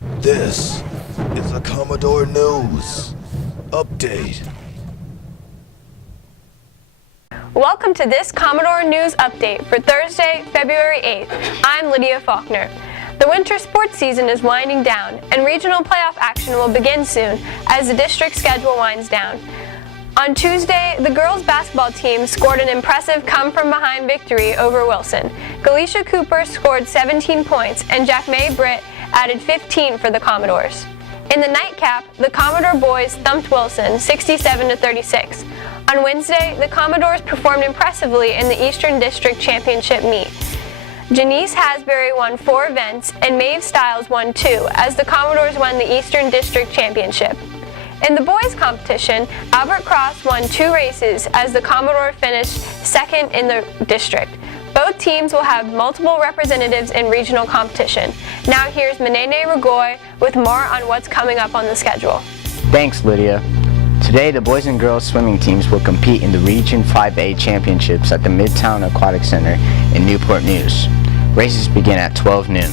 This is the Commodore News Update. Welcome to this Commodore News Update for Thursday, February 8th. I'm Lydia Faulkner. The winter sports season is winding down, and regional playoff action will begin soon as the district schedule winds down. On Tuesday, the girls' basketball team scored an impressive come-from-behind victory over Wilson. Galicia Cooper scored 17 points, and Jack May Britt added 15 for the Commodores. In the nightcap, the Commodore boys thumped Wilson 67-36. On Wednesday, the Commodores performed impressively in the Eastern District Championship meet. Janice Hasbury won 4 events and Maeve Stiles won 2 as the Commodores won the Eastern District Championship. In the boys' competition, Albert Cross won 2 races as the Commodore finished second in the district. Both teams will have multiple representatives in regional competition. Now here's Menene Ragoy with more on what's coming up on the schedule. Thanks, Lydia. Today, the boys and girls swimming teams will compete in the Region 5A Championships at the Midtown Aquatic Center in Newport News. Races begin at 12 noon.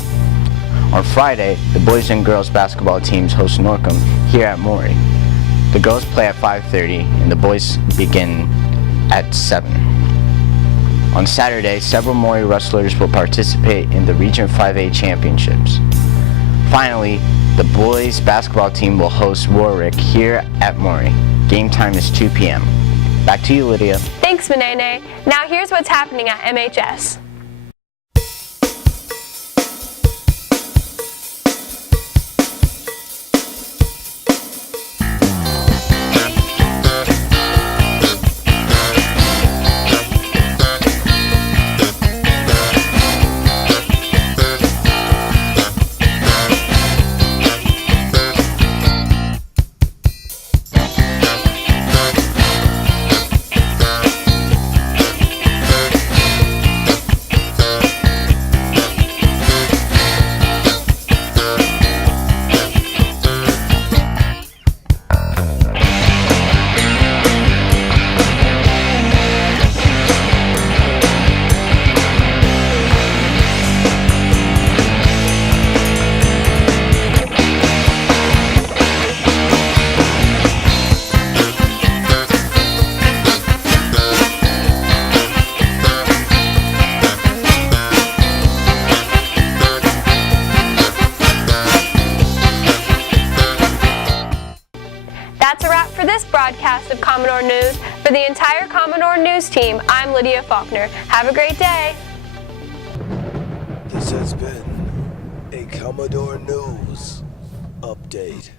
On Friday, the boys and girls basketball teams host Norcom here at Maury. The girls play at 5:30 and the boys begin at 7. On Saturday, several Maury wrestlers will participate in the Region 5A Championships. Finally, the boys basketball team will host Warwick here at Maury. Game time is 2 p.m. Back to you, Lydia. Thanks, Menene. Now here's what's happening at MHS. That's a wrap for this broadcast of Commodore News. For the entire Commodore News team, I'm Lydia Faulkner. Have a great day. This has been a Commodore News Update.